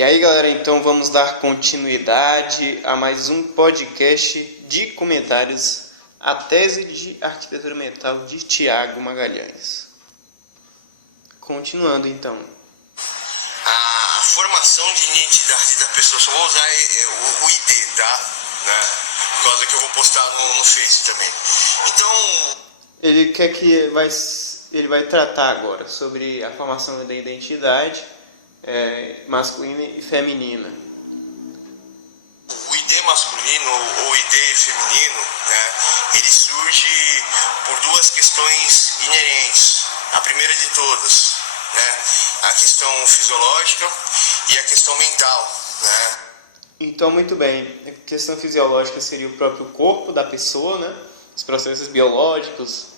E aí, galera, então vamos dar continuidade a mais um podcast de comentários à tese de arquitetura mental de Tiago Magalhães. Continuando, então. A formação de identidade da pessoa, só vou usar o ID, tá? Né? Por causa que eu vou postar no Face também. Então... Ele quer que ele vai tratar agora sobre a formação da identidade masculina e feminina. O ID masculino ou ID feminino, né, ele surge por duas questões inerentes. A primeira de todas, né, a questão fisiológica e a questão mental, né? Então, muito bem. A questão fisiológica seria o próprio corpo da pessoa, né? Os processos biológicos,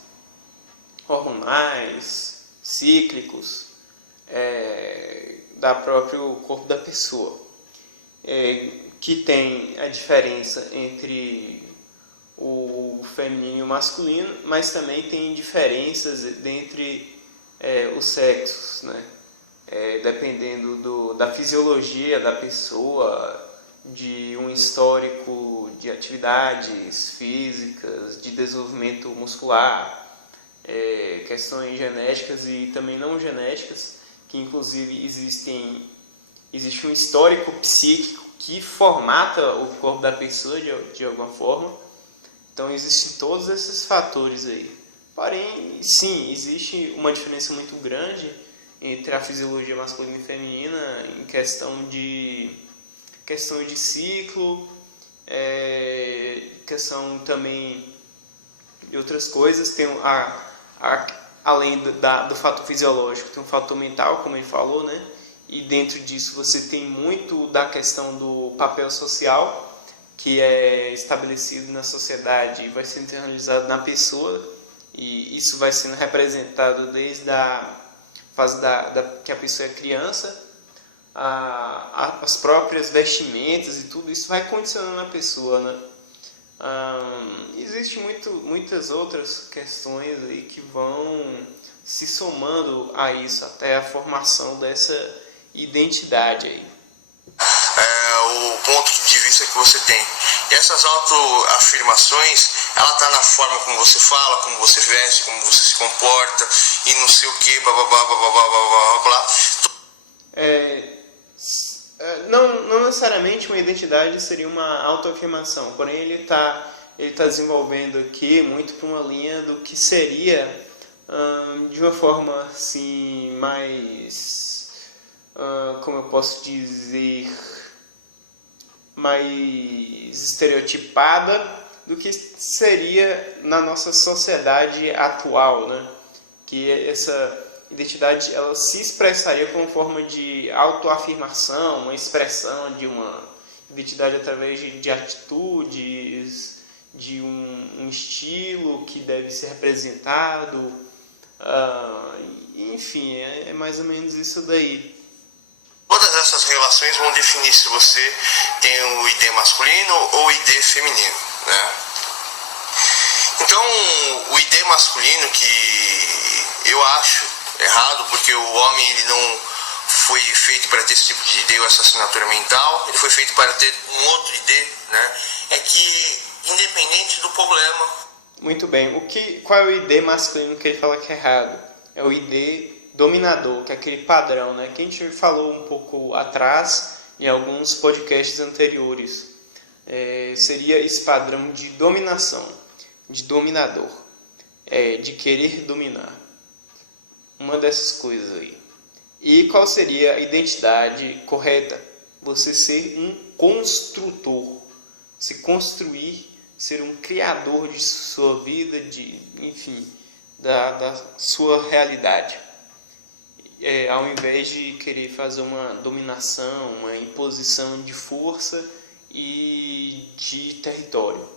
hormonais, cíclicos, da próprio corpo da pessoa, que tem a diferença entre o feminino e o masculino, mas também tem diferenças entre os sexos, né? Dependendo da fisiologia da pessoa, de um histórico de atividades físicas, de desenvolvimento muscular, questões genéticas e também não genéticas, que inclusive existe um histórico psíquico que formata o corpo da pessoa de alguma forma. Então existem todos esses fatores aí. Porém, sim, existe uma diferença muito grande entre a fisiologia masculina e feminina em questão de ciclo, questão também de outras coisas. Tem além do fator fisiológico, tem um fator mental, como ele falou, né? E dentro disso você tem muito da questão do papel social, que é estabelecido na sociedade e vai sendo internalizado na pessoa, e isso vai sendo representado desde a fase que a pessoa é criança, as próprias vestimentas e tudo isso vai condicionando a pessoa, né? Existem muitas outras questões aí que vão se somando a isso até a formação dessa identidade aí. O ponto de vista que você tem. E essas autoafirmações, ela tá na forma como você fala, como você veste, como você se comporta e não sei o que, blá blá blá blá blá blá blá blá. Não necessariamente uma identidade seria uma autoafirmação, porém ele tá desenvolvendo aqui muito para uma linha do que seria, de uma forma assim mais, como eu posso dizer, mais estereotipada do que seria na nossa sociedade atual, né? Que essa identidade ela se expressaria como forma de autoafirmação, uma expressão de uma identidade através de atitudes, de um estilo que deve ser representado, enfim, é mais ou menos isso daí. Todas essas relações vão definir se você tem o ID masculino ou o ID feminino, né? Então, o ID masculino, que eu acho errado, porque o homem ele não foi feito para ter esse tipo de ID ou essa assinatura mental, ele foi feito para ter um outro ID, né? É que, independente do problema... Muito bem, qual é o ID masculino que ele fala que é errado? É o ID dominador, que é aquele padrão, né? Que a gente falou um pouco atrás, em alguns podcasts anteriores. Seria esse padrão de dominação, de dominador, de querer dominar. Uma dessas coisas aí. E qual seria a identidade correta? Você ser um construtor, se construir, ser um criador de sua vida, enfim, da sua realidade. Ao invés de querer fazer uma dominação, uma imposição de força e de território.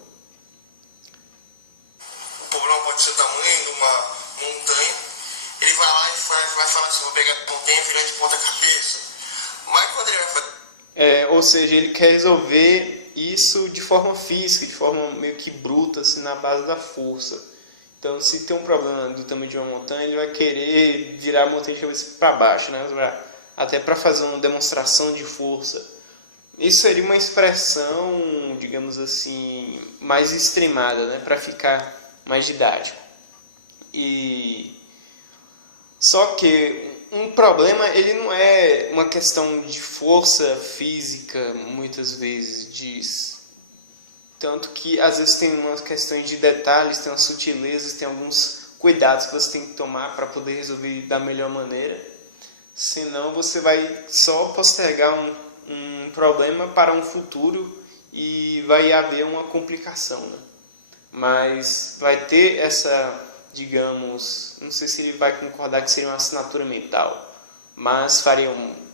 O problema pode ser o tamanho de uma montanha. Ele vai lá e vai falar assim, vou pegar a montanha e virar de ponta cabeça. Mas quando ele vai fazer... Ou seja, ele quer resolver isso de forma física, de forma meio que bruta, assim, na base da força. Então, se tem um problema do tamanho de uma montanha, ele vai querer virar a montanha de cabeça para baixo, né? até para fazer uma demonstração de força. Isso seria uma expressão, digamos assim, mais extremada, né, para ficar mais didático. Só que um problema, ele não é uma questão de força física, muitas vezes diz. Tanto que às vezes tem umas questões de detalhes, tem umas sutilezas, tem alguns cuidados que você tem que tomar para poder resolver da melhor maneira. Senão você vai só postergar um problema para um futuro e vai haver uma complicação, né? Mas vai ter essa, digamos, não sei se ele vai concordar que seria uma assinatura mental, mas faria,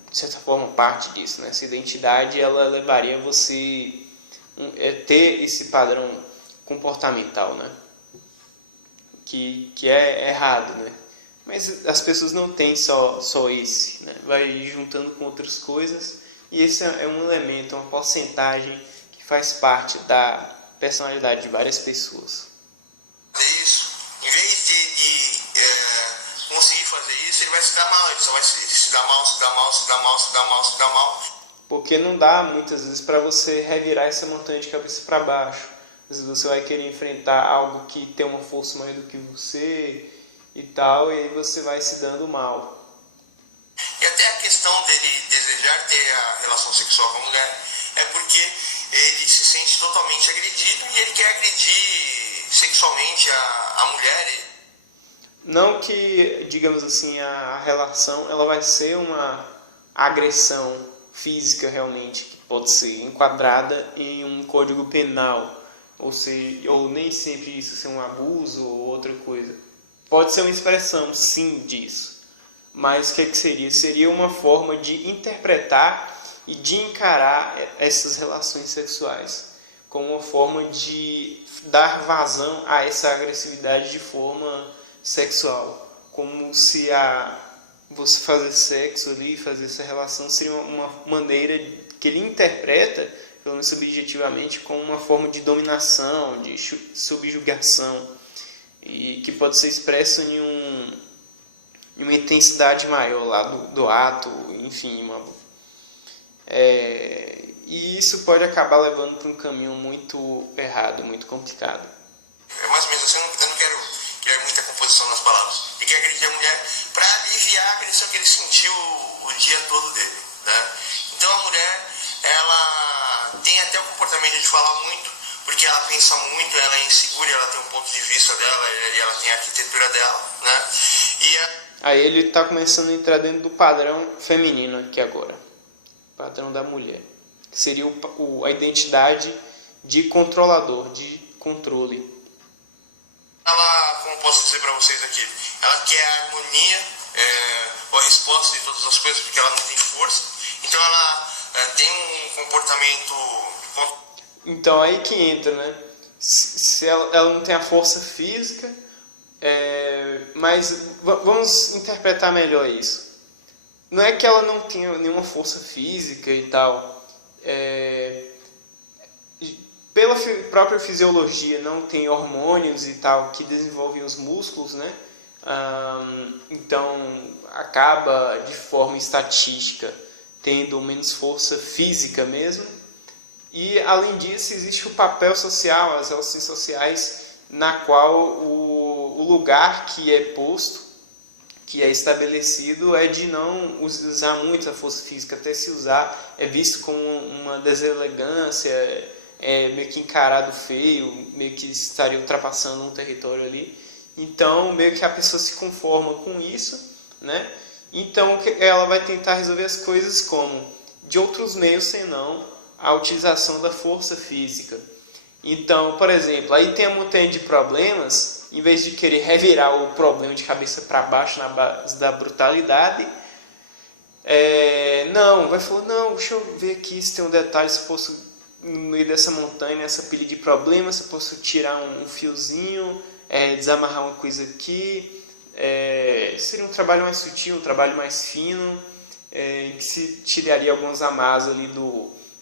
de certa forma, parte disso, né? Essa identidade, ela levaria você ter esse padrão comportamental, né? Que é errado, né? Mas as pessoas não têm só esse, né? Vai juntando com outras coisas, e esse é um elemento, uma porcentagem que faz parte da personalidade de várias pessoas. Isso, em vez de conseguir fazer isso, ele vai se dar mal, ele só vai se dar mal. Porque não dá muitas vezes para você revirar essa montanha de cabeça para baixo. Às vezes você vai querer enfrentar algo que tem uma força maior do que você e tal, e aí você vai se dando mal. E até a questão dele desejar ter a relação sexual com a mulher é porque ele se sente totalmente agredido e ele quer agredir sexualmente a mulher. Não que, digamos assim, a relação ela vai ser uma agressão física realmente, que pode ser enquadrada em um código penal, ou nem sempre isso ser um abuso ou outra coisa. Pode ser uma expressão, sim, disso. Mas o que seria? Seria uma forma de interpretar e de encarar essas relações sexuais como uma forma de dar vazão a essa agressividade de forma sexual. Como se você fazer sexo ali, fazer essa relação, seria uma maneira que ele interpreta, pelo menos subjetivamente, como uma forma de dominação, de subjugação, e que pode ser expresso em uma intensidade maior lá do ato, enfim. E isso pode acabar levando para um caminho muito errado, muito complicado. É mais ou menos assim, eu não quero criar muita composição nas palavras. Ele quer agredir a mulher para aliviar a agressão que ele sentiu o dia todo dele, né? Então a mulher, ela tem até o comportamento de falar muito, porque ela pensa muito, ela é insegura, ela tem um ponto de vista dela, e ela tem a arquitetura dela, né? Aí ele está começando a entrar dentro do padrão feminino aqui agora, padrão da mulher, que seria a identidade de controlador, de controle. Ela, como posso dizer para vocês aqui, ela quer a harmonia, ou a resposta de todas as coisas, porque ela não tem força, então ela tem um comportamento... Então aí que entra, né? Se ela não tem a força física, mas vamos interpretar melhor isso. Não é que ela não tenha nenhuma força física e tal. Pela própria fisiologia não tem hormônios e tal que desenvolvem os músculos, né? Então acaba de forma estatística tendo menos força física mesmo. E além disso existe o papel social, as relações sociais, na qual o lugar que é posto, que é estabelecido, é de não usar muito a força física. Até se usar é visto como uma deselegância, meio que encarado feio, meio que estaria ultrapassando um território ali. Então meio que a pessoa se conforma com isso, né? Então ela vai tentar resolver as coisas como de outros meios, senão a utilização da força física. Então, por exemplo, aí tem a montanha de problemas, em vez de querer revirar o problema de cabeça para baixo na base da brutalidade, vai falar, não, deixa eu ver aqui se tem um detalhe, se eu posso, no meio dessa montanha, nessa pilha de problemas, se eu posso tirar um fiozinho, desamarrar uma coisa aqui. Seria um trabalho mais sutil, um trabalho mais fino, que se tiraria algumas amarras ali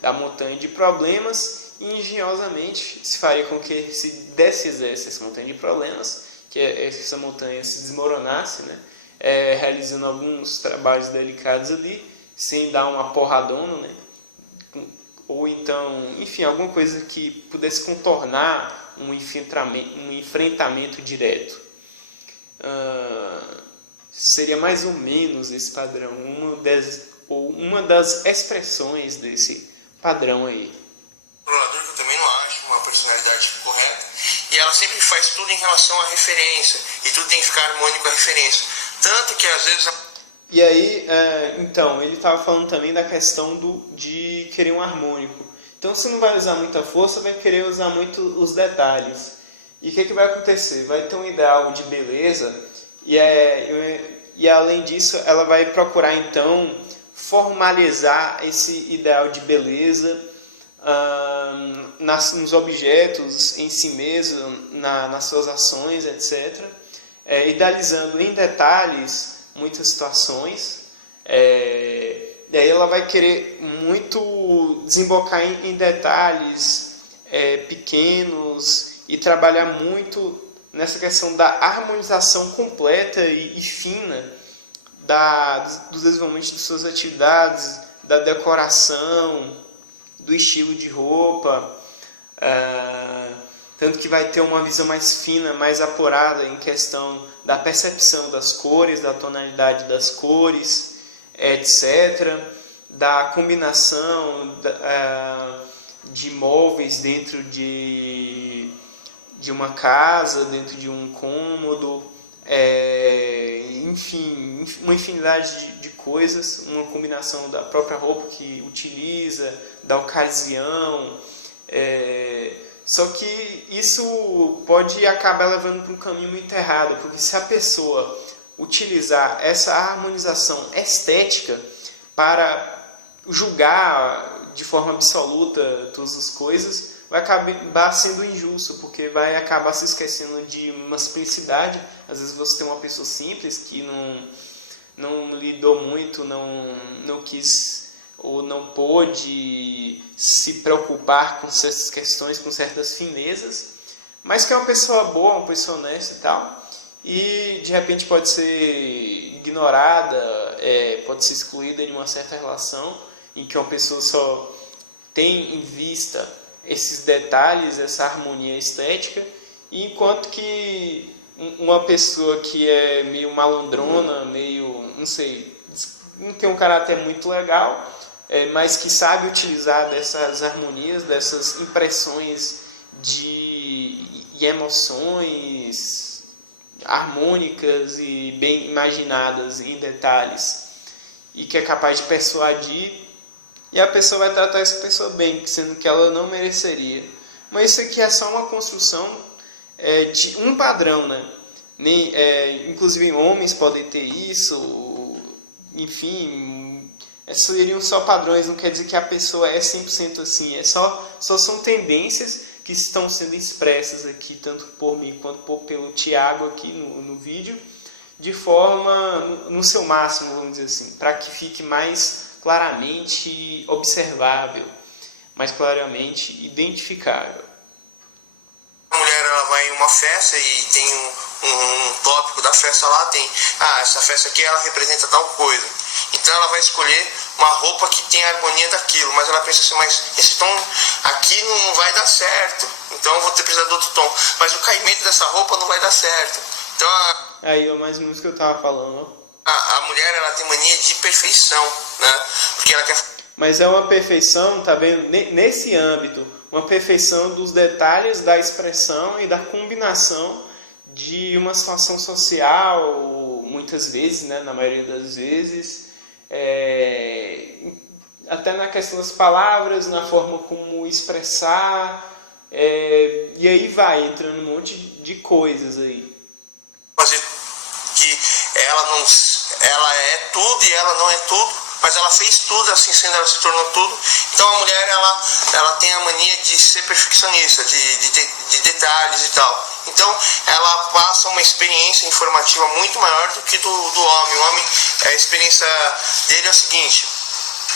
da montanha de problemas, e engenhosamente se faria com que se desfizesse essa montanha de problemas, que essa montanha se desmoronasse, né? realizando alguns trabalhos delicados ali, sem dar uma porradona, né? Ou então, enfim, alguma coisa que pudesse contornar um enfrentamento direto. Seria mais ou menos esse padrão, uma das expressões desse padrão aí. Controlador, que eu também não acho uma personalidade correta, e ela sempre faz tudo em relação à referência, e tudo tem que ficar harmônico à referência, tanto que às vezes... E aí, então, ele estava falando também da questão de querer um harmônico. Então, se não vai usar muita força, vai querer usar muito os detalhes. E o que vai acontecer? Vai ter um ideal de beleza, e além disso, ela vai procurar, então, formalizar esse ideal de beleza nos objetos em si mesmo, nas suas ações, etc. Idealizando em detalhes muitas situações, e aí ela vai querer muito desembocar em detalhes pequenos e trabalhar muito nessa questão da harmonização completa e fina do desenvolvimento de suas atividades, da decoração, do estilo de roupa, tanto que vai ter uma visão mais fina, mais apurada em questão da percepção das cores, da tonalidade das cores, etc., da combinação de móveis dentro de uma casa, dentro de um cômodo, enfim, uma infinidade de coisas, uma combinação da própria roupa que utiliza, da ocasião. Só que isso pode acabar levando para um caminho muito errado, porque se a pessoa utilizar essa harmonização estética para julgar de forma absoluta todas as coisas, vai acabar sendo injusto, porque vai acabar se esquecendo de uma simplicidade. Às vezes você tem uma pessoa simples que não lidou muito, não quis ou não pôde se preocupar com certas questões, com certas finezas, mas que é uma pessoa boa, uma pessoa honesta e tal, e de repente pode ser ignorada, pode ser excluída de uma certa relação, em que uma pessoa só tem em vista esses detalhes, essa harmonia estética, enquanto que uma pessoa que é meio malandrona, meio, não sei, não tem um caráter muito legal, mas que sabe utilizar dessas harmonias, dessas impressões e emoções harmônicas e bem imaginadas em detalhes, e que é capaz de persuadir, e a pessoa vai tratar essa pessoa bem, sendo que ela não mereceria. Mas isso aqui é só uma construção de um padrão, né? Inclusive homens podem ter isso, enfim, seriam só padrões, não quer dizer que a pessoa é 100% assim, só são tendências que estão sendo expressas aqui, tanto por mim quanto pelo Tiago aqui no vídeo, de forma, no seu máximo, vamos dizer assim, para que fique mais claramente observável, mais claramente identificável. A mulher, ela vai em uma festa e tem um tópico da festa lá, tem, essa festa aqui ela representa tal coisa. Então ela vai escolher uma roupa que tem a harmonia daquilo, mas ela pensa assim, mas esse tom aqui não vai dar certo, então eu vou ter que precisar de outro tom, mas o caimento dessa roupa não vai dar certo. Então aí é mais ou menos o que eu estava falando. A mulher, ela tem mania de perfeição, né? Porque ela quer... Mas é uma perfeição, tá vendo? Nesse âmbito, uma perfeição dos detalhes da expressão e da combinação de uma situação social, muitas vezes, né, na maioria das vezes, até na questão das palavras, na forma como expressar, e aí vai entrando um monte de coisas aí. Fazer que ela é tudo e ela não é tudo, mas ela fez tudo, assim sendo, ela se tornou tudo. Então a mulher, ela tem a mania de ser perfeccionista, de detalhes e tal. Então ela passa uma experiência informativa muito maior do que do homem. O homem, a experiência dele é o seguinte,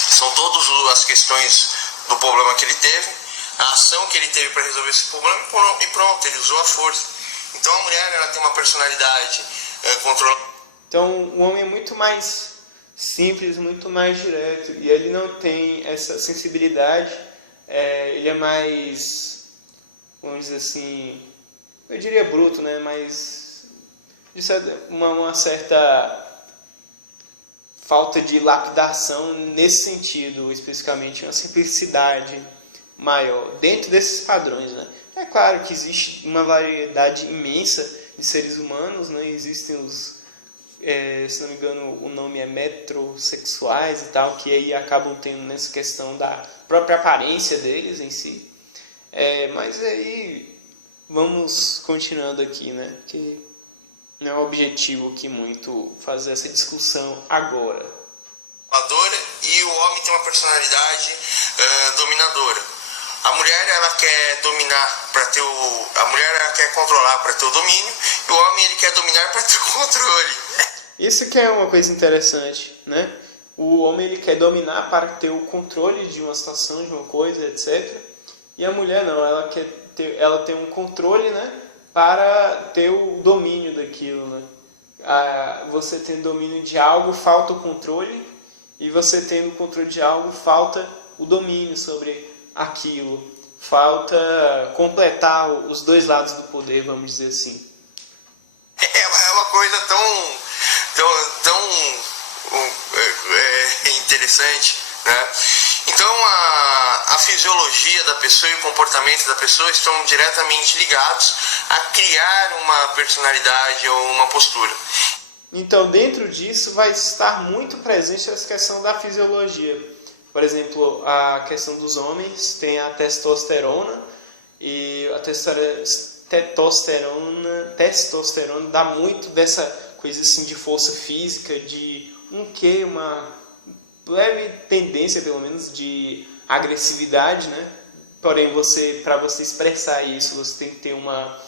são todas as questões do problema que ele teve, a ação que ele teve para resolver esse problema e pronto, ele usou a força. Então a mulher, ela tem uma personalidade controlada. Então, o homem é muito mais simples, muito mais direto, e ele não tem essa sensibilidade, ele é mais, vamos dizer assim, eu diria bruto, né? Mas isso é uma certa falta de lapidação nesse sentido, especificamente, uma simplicidade maior dentro desses padrões, né? É claro que existe uma variedade imensa de seres humanos, né? Existem os, se não me engano, o nome é metrosexuais e tal, que aí acabam tendo nessa questão da própria aparência deles em si. Mas aí vamos continuando aqui, né? Que não é o objetivo aqui muito fazer essa discussão agora. E o homem tem uma personalidade dominadora. A mulher ela quer dominar para ter a mulher ela quer controlar para ter o domínio, e o homem ele quer dominar para ter o controle. Isso que é uma coisa interessante, né? O homem ele quer dominar para ter o controle de uma situação, de uma coisa, etc. E a mulher não, ela tem um controle, né? Para ter o domínio daquilo, né? Você tendo domínio de algo, falta o controle, e você tendo o controle de algo, falta o domínio sobre aquilo. Falta completar os dois lados do poder, vamos dizer assim. É uma coisa tão interessante, né? Então a fisiologia da pessoa e o comportamento da pessoa estão diretamente ligados a criar uma personalidade ou uma postura. Então, dentro disso vai estar muito presente essa questão da fisiologia. Por exemplo, a questão dos homens tem a testosterona, e a testosterona dá muito dessa coisa assim de força física, de uma leve tendência, pelo menos, de agressividade, né? Porém, para você expressar isso, você tem que ter uma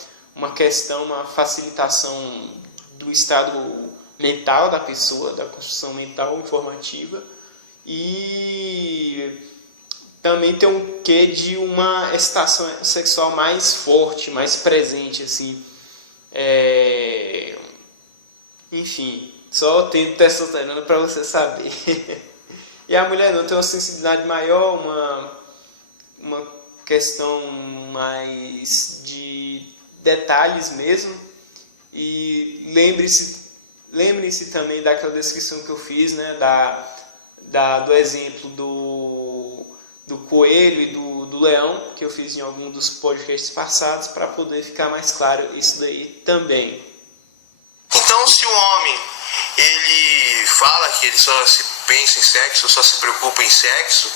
facilitação do estado mental da pessoa, da construção mental informativa, e também tem um quê de uma excitação sexual mais forte, mais presente, assim. Enfim, só tem testosterona para você saber. E a mulher não tem uma sensibilidade maior, uma questão mais de detalhes mesmo. E lembre-se também daquela descrição que eu fiz, né, do exemplo do coelho e do leão, que eu fiz em algum dos podcasts passados, para poder ficar mais claro isso daí também. Então, se o homem ele fala que ele só se pensa em sexo, só se preocupa em sexo,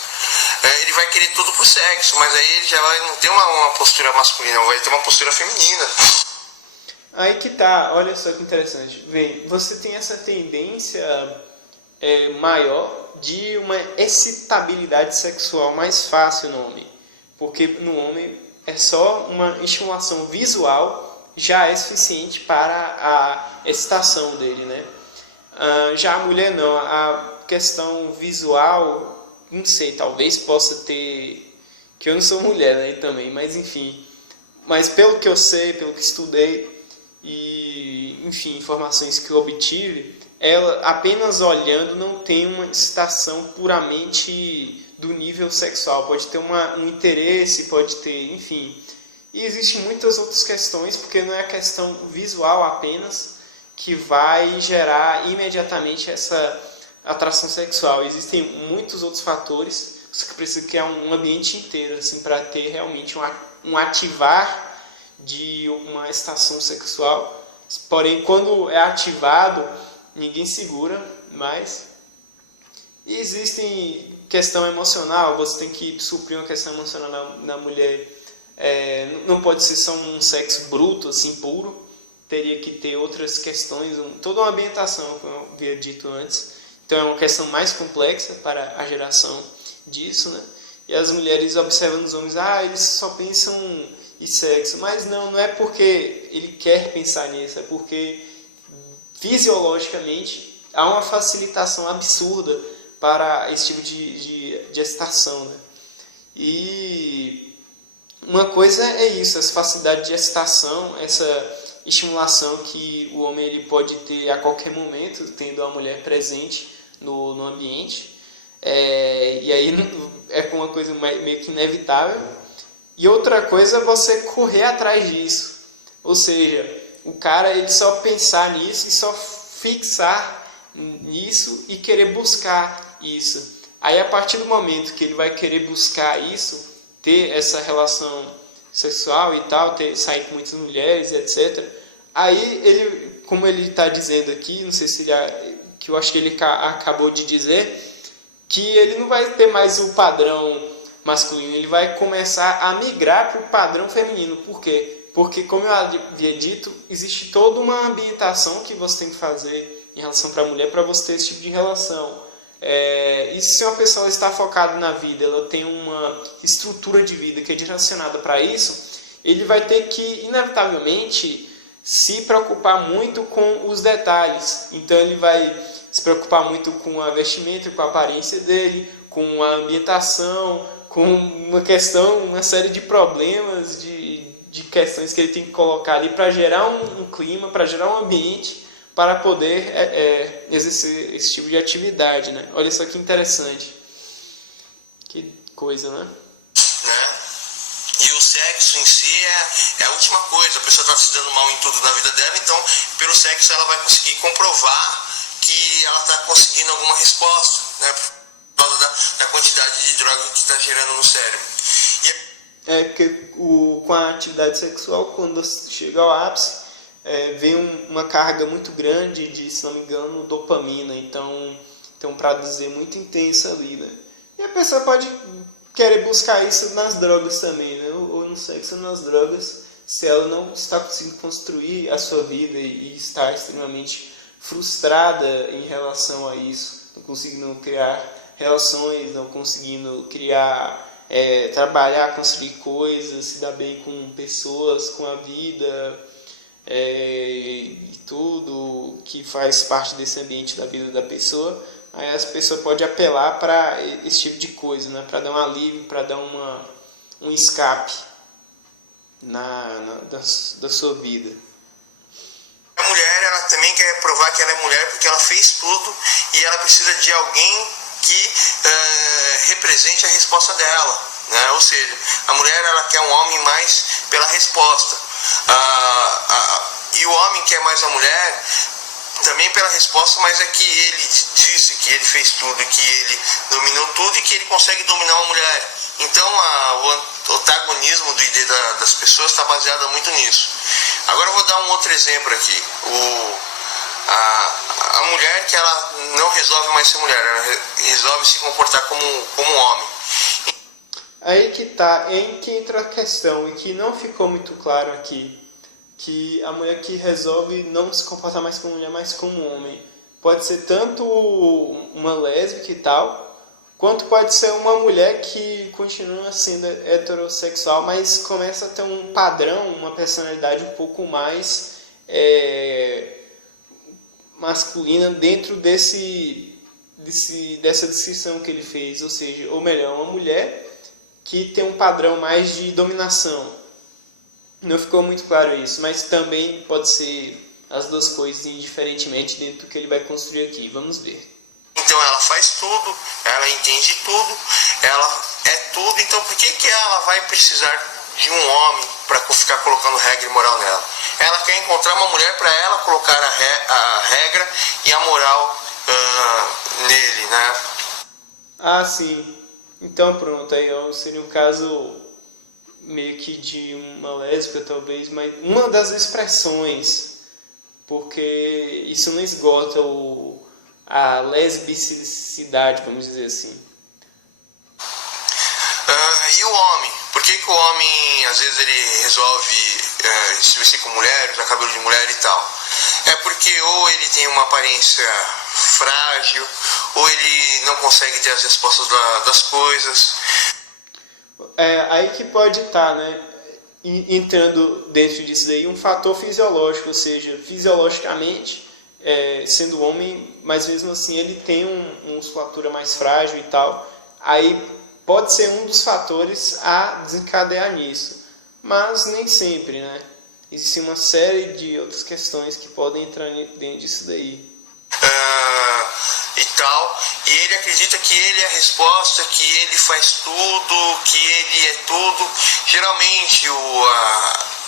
ele vai querer tudo pro sexo, mas aí ele já vai não ter uma postura masculina, vai ter uma postura feminina. Aí que tá, olha só que interessante. Vem, você tem essa tendência maior de uma excitabilidade sexual mais fácil no homem, porque no homem é só uma estimulação visual já é suficiente para a excitação dele, né? Já a mulher não, a questão visual, não sei, talvez possa ter, que eu não sou mulher, né, também, mas enfim, mas pelo que eu sei, pelo que estudei e, enfim, informações que eu obtive, ela apenas olhando não tem uma excitação puramente do nível sexual, pode ter um interesse, pode ter, enfim. E existem muitas outras questões, porque não é a questão visual apenas que vai gerar imediatamente essa atração sexual. Existem muitos outros fatores, você precisa criar um ambiente inteiro assim, para ter realmente um ativar de uma excitação sexual. Porém, quando é ativado, ninguém segura mais. E existe questão emocional, você tem que suprir uma questão emocional na mulher. Não pode ser só um sexo bruto, assim, puro. Teria que ter outras questões, toda uma ambientação, como eu havia dito antes. Então é uma questão mais complexa para a geração disso, né? E as mulheres observam os homens, eles só pensam em sexo. Mas não é porque ele quer pensar nisso, é porque fisiologicamente há uma facilitação absurda para esse tipo de excitação, né? E uma coisa é isso, essa facilidade de excitação, essa estimulação que o homem ele pode ter a qualquer momento, tendo a mulher presente no ambiente. E aí é uma coisa meio que inevitável. E outra coisa é você correr atrás disso. Ou seja, o cara ele só pensar nisso e só fixar nisso e querer buscar isso. Aí a partir do momento que ele vai querer buscar isso, ter essa relação sexual e tal, sair com muitas mulheres, etc. Aí ele, como ele está dizendo aqui, não sei se que eu acho que ele acabou de dizer, que ele não vai ter mais o padrão masculino, ele vai começar a migrar para o padrão feminino. Por quê? Porque, como eu havia dito, existe toda uma ambientação que você tem que fazer em relação para a mulher para você ter esse tipo de relação. E se uma pessoa está focada na vida, ela tem uma estrutura de vida que é direcionada para isso, ele vai ter que, inevitavelmente, se preocupar muito com os detalhes. Então ele vai se preocupar muito com a vestimenta, com a aparência dele, com a ambientação, com uma série de problemas, de questões que ele tem que colocar ali para gerar um clima, para gerar um ambiente, para poder exercer esse tipo de atividade, né? Olha só que interessante. Que coisa, né? E o sexo em si é a última coisa. A pessoa está se dando mal em tudo na vida dela, então pelo sexo ela vai conseguir comprovar que ela está conseguindo alguma resposta, né? Por causa da quantidade de droga que está gerando no cérebro. Porque com a atividade sexual, quando chega ao ápice, vem uma carga muito grande de, se não me engano, dopamina. Então tem um prazer muito intenso ali, né? E a pessoa pode querer buscar isso nas drogas também, né? Ou no sexo ou nas drogas, se ela não está conseguindo construir a sua vida e está extremamente frustrada em relação a isso, não conseguindo criar relações, não conseguindo criar, trabalhar, construir coisas, se dar bem com pessoas, com a vida, e tudo que faz parte desse ambiente da vida da pessoa. Aí as pessoas podem apelar para esse tipo de coisa, né? Para dar um alívio, para dar um escape da sua vida. A mulher, ela também quer provar que ela é mulher porque ela fez tudo e ela precisa de alguém que represente a resposta dela, né? Ou seja, a mulher ela quer um homem mais pela resposta, e o homem quer mais a mulher também pela resposta, mas é que ele disse que ele fez tudo, que ele dominou tudo e que ele consegue dominar uma mulher. Então o antagonismo do ID das pessoas está baseado muito nisso. Agora eu vou dar um outro exemplo aqui. A mulher que ela não resolve mais ser mulher, ela resolve se comportar como um homem. Aí que tá, em que entra a questão, e que não ficou muito claro aqui, que a mulher que resolve não se comportar mais como mulher, mas como homem, pode ser tanto uma lésbica e tal, quanto pode ser uma mulher que continua sendo heterossexual, mas começa a ter um padrão, uma personalidade um pouco mais masculina dentro dessa descrição que ele fez. Ou seja, ou melhor, uma mulher que tem um padrão mais de dominação. Não ficou muito claro isso, mas também pode ser as duas coisas indiferentemente dentro do que ele vai construir aqui. Vamos ver. Então ela faz tudo, ela entende tudo, ela é tudo, então por que ela vai precisar de um homem para ficar colocando regra e moral nela? Ela quer encontrar uma mulher para ela colocar a regra e a moral nele, né? Ah, sim. Então pronto, aí seria um caso meio que de uma lésbica talvez, mas uma das expressões, porque isso não esgota a lesbicidade, vamos dizer assim. E o homem? Por que o homem, às vezes, ele resolve se vestir com mulher, usar cabelo de mulher e tal? É porque ou ele tem uma aparência frágil, ou ele não consegue ter as respostas das coisas. Aí que pode estar, né? Entrando dentro disso daí um fator fisiológico, ou seja, fisiologicamente, sendo homem, mas mesmo assim ele tem uma musculatura mais frágil e tal, aí pode ser um dos fatores a desencadear nisso, mas nem sempre, né? existe uma série de outras questões que podem entrar dentro disso daí. E tal, e ele acredita que ele é a resposta, que ele faz tudo, que ele é tudo. Geralmente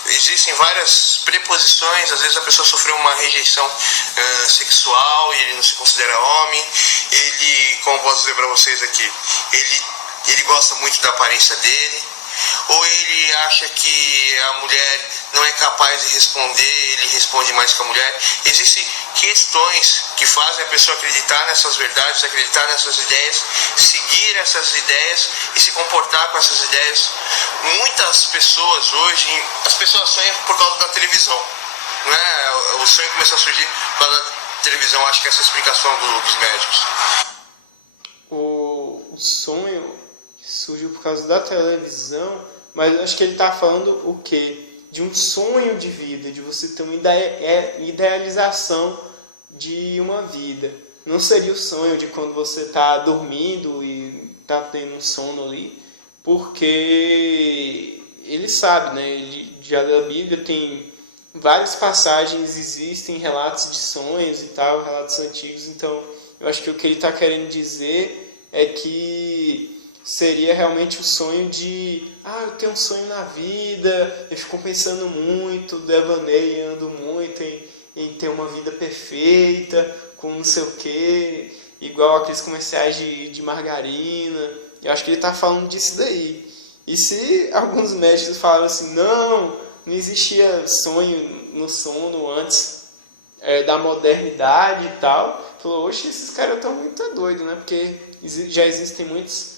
existem várias preposições, às vezes a pessoa sofreu uma rejeição sexual e ele não se considera homem. Ele, como posso dizer para vocês aqui, ele gosta muito da aparência dele, ou ele acha que a mulher não é capaz de responder, ele responde mais que a mulher. Existem questões que fazem a pessoa acreditar nessas verdades, acreditar nessas ideias, seguir essas ideias e se comportar com essas ideias. Muitas pessoas hoje, as pessoas sonham por causa da televisão, não é? O sonho começou a surgir por causa da televisão, acho que essa é a explicação dos médicos. O sonho surgiu por causa da televisão, mas eu acho que ele está falando o quê? De um sonho de vida, de você ter uma idealização de uma vida. Não seria o sonho de quando você está dormindo e está tendo um sono ali, porque ele sabe, né? Ele já da Bíblia tem várias passagens, existem relatos de sonhos e tal, relatos antigos. Então eu acho que o que ele está querendo dizer é que seria realmente o sonho de eu tenho um sonho na vida, eu fico pensando muito, devaneando muito em ter uma vida perfeita, com não sei o que, igual aqueles comerciais de margarina. Eu acho que ele está falando disso daí. E se alguns médicos falaram assim, não existia sonho no sono antes da modernidade e tal, falou, oxe, esses caras estão muito doidos, né? Porque já existem muitos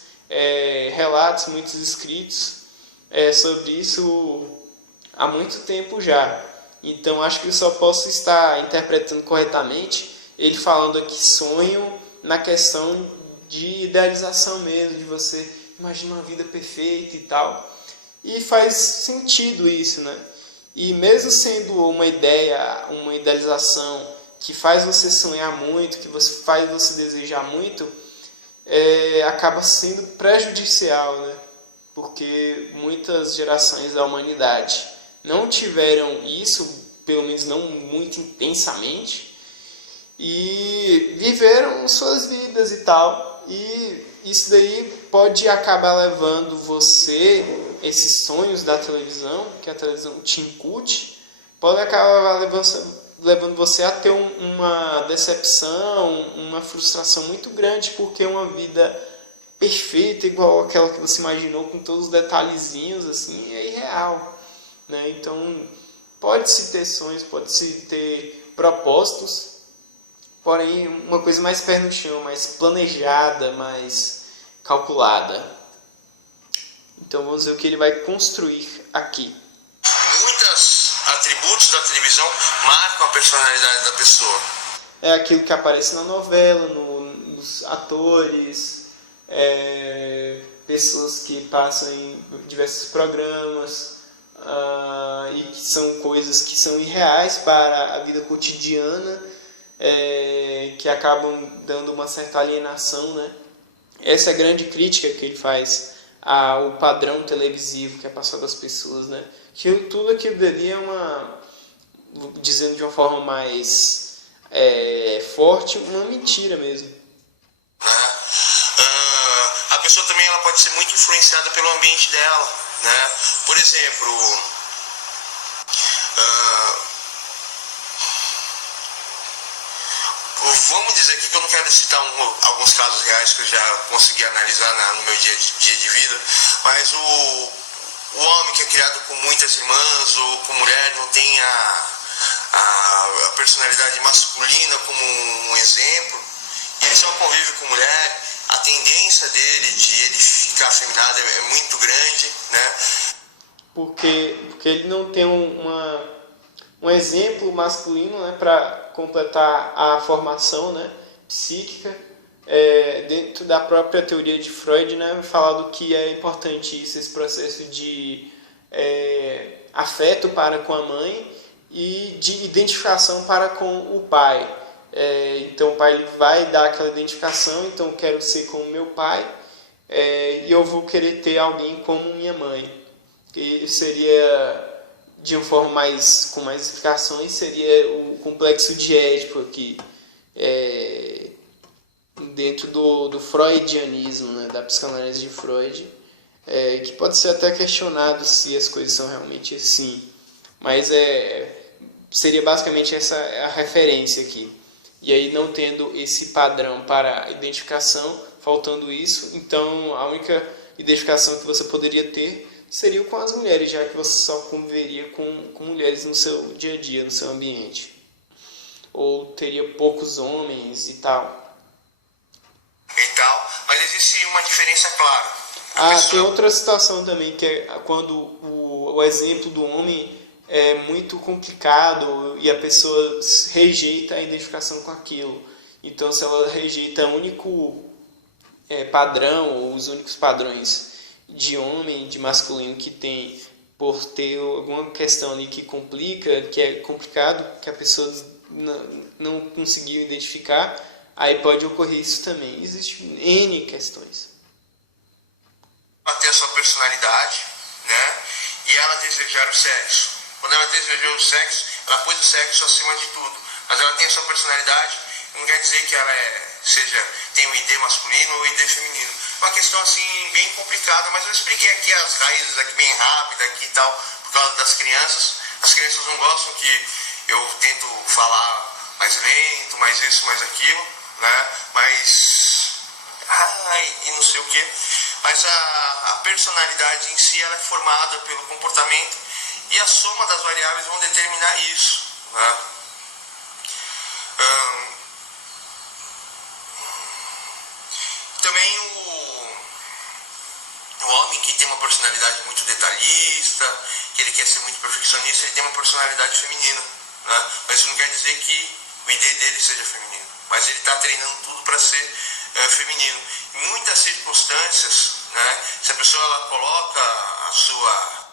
relatos, muitos escritos sobre isso há muito tempo já. Então acho que eu só posso estar interpretando corretamente ele falando aqui sonho na questão de idealização mesmo, de você imaginar uma vida perfeita e tal. E faz sentido isso, né? E mesmo sendo uma ideia, uma idealização que faz você sonhar muito, que faz você desejar muito, acaba sendo prejudicial, né? Porque muitas gerações da humanidade não tiveram isso, pelo menos não muito intensamente, e viveram suas vidas e tal. E isso daí pode acabar levando você, esses sonhos da televisão, que a televisão te incute, pode acabar levando você a ter uma decepção, uma frustração muito grande, porque uma vida perfeita, igual aquela que você imaginou, com todos os detalhezinhos, assim, é irreal, né? Então, pode-se ter sonhos, pode-se ter propósitos, porém, uma coisa mais pé no chão, mais planejada, mais calculada. Então, vamos ver o que ele vai construir aqui. Muitos atributos da televisão marcam a personalidade da pessoa. É aquilo que aparece na novela, nos atores, pessoas que passam em diversos programas, e que são coisas que são irreais para a vida cotidiana, que acabam dando uma certa alienação, né? Essa é a grande crítica que ele faz ao padrão televisivo que é passado às pessoas, né? Que tudo aquilo dali dizendo de uma forma mais forte, uma mentira mesmo. A pessoa também ela pode ser muito influenciada pelo ambiente dela, né? Por exemplo, vamos dizer aqui que eu não quero citar alguns casos reais que eu já consegui analisar no meu dia de vida, mas o homem que é criado com muitas irmãs ou com mulher não tem a personalidade masculina como um exemplo, e ele só convive com mulher, a tendência dele de ele ficar afeminado é muito grande, né? Porque ele não tem um exemplo masculino, né, para completar a formação, né, psíquica, dentro da própria teoria de Freud, né, falado que é importante esse processo de afeto para com a mãe e de identificação para com o pai. Então o pai ele vai dar aquela identificação, então eu quero ser como meu pai, e eu vou querer ter alguém como minha mãe. Que seria de uma forma com mais explicações, seria o complexo de Édipo aqui, dentro do freudianismo, né, da psicanálise de Freud, que pode ser até questionado se as coisas são realmente assim, mas seria basicamente essa a referência aqui. E aí, não tendo esse padrão para identificação, faltando isso, então a única identificação que você poderia ter seria com as mulheres, já que você só conviveria com mulheres no seu dia a dia, no seu ambiente. Ou teria poucos homens e tal. Mas existe uma diferença clara. Tem outra situação também, que é quando o exemplo do homem é muito complicado e a pessoa rejeita a identificação com aquilo. Então, se ela rejeita o único padrão, ou os únicos padrões de homem, de masculino que tem, por ter alguma questão ali que complica, que é complicado, que a pessoa não conseguiu identificar, aí pode ocorrer isso também. Existem N questões. Ela tem a sua personalidade, né? E ela desejar o sexo. Quando ela desejou o sexo, ela pôs o sexo acima de tudo. Mas ela tem a sua personalidade, não quer dizer que ela tem um ID masculino ou ID feminino. Uma questão assim bem complicada, mas eu expliquei aqui as raízes aqui bem rápida aqui e tal, por causa das crianças. As crianças não gostam que eu tento falar mais lento, mais isso, mais aquilo, né? E não sei o que. Mas a personalidade em si ela é formada pelo comportamento e a soma das variáveis vão determinar isso, né? Também o homem que tem uma personalidade muito detalhista, que ele quer ser muito perfeccionista, ele tem uma personalidade feminina, né? Mas isso não quer dizer que o ID dele seja feminino, mas ele está treinando tudo para ser feminino. Em muitas circunstâncias, né, se a pessoa ela coloca a sua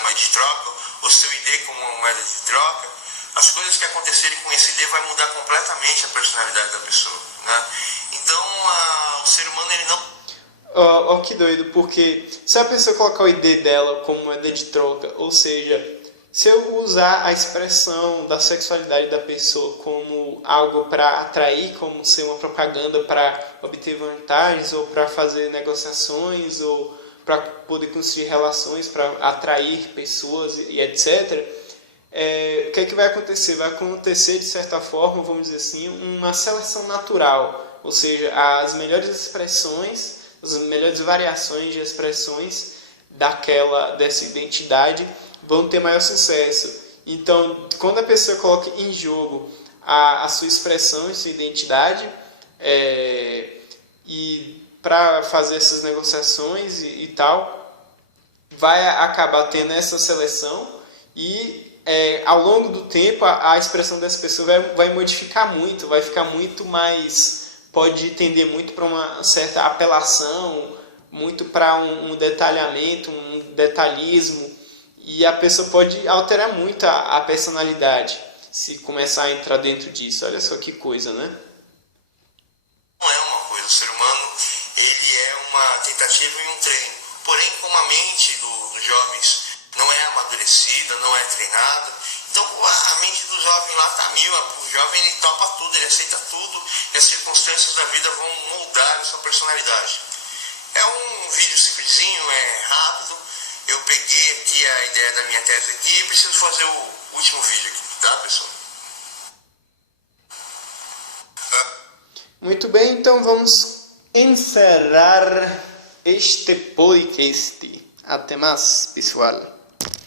moeda de troca, o seu ID como uma moeda de troca, as coisas que acontecerem com esse ID vai mudar completamente a personalidade da pessoa, né? Então, o ser humano ele não... Que doido, porque se a pessoa colocar o ID dela como moeda de troca, ou seja, se eu usar a expressão da sexualidade da pessoa como algo para atrair, como ser uma propaganda para obter vantagens, ou para fazer negociações, ou para poder construir relações, para atrair pessoas e etc., o que é que vai acontecer? Vai acontecer, de certa forma, vamos dizer assim, uma seleção natural, ou seja, as melhores expressões, as melhores variações de expressões dessa identidade vão ter maior sucesso. Então, quando a pessoa coloca em jogo a sua expressão e sua identidade, e para fazer essas negociações e tal, vai acabar tendo essa seleção e ao longo do tempo a expressão dessa pessoa vai modificar muito, vai ficar muito mais, pode tender muito para uma certa apelação, muito para um detalhamento, um detalhismo, e a pessoa pode alterar muito a personalidade se começar a entrar dentro disso. Olha só que coisa, né? Não é uma coisa, o ser humano ele é uma tentativa e um treino, porém como a mente dos jovens não é amadurecida, não é treinada, então a mente do jovem lá está mil, o jovem ele topa tudo, ele aceita tudo, e as circunstâncias da vida vão moldar a sua personalidade. É um vídeo simplesinho, é rápido, eu peguei aqui a ideia da minha tese aqui e preciso fazer o último vídeo aqui, tá, pessoal? Muito bem, então vamos encerrar este podcast. Até mais, pessoal.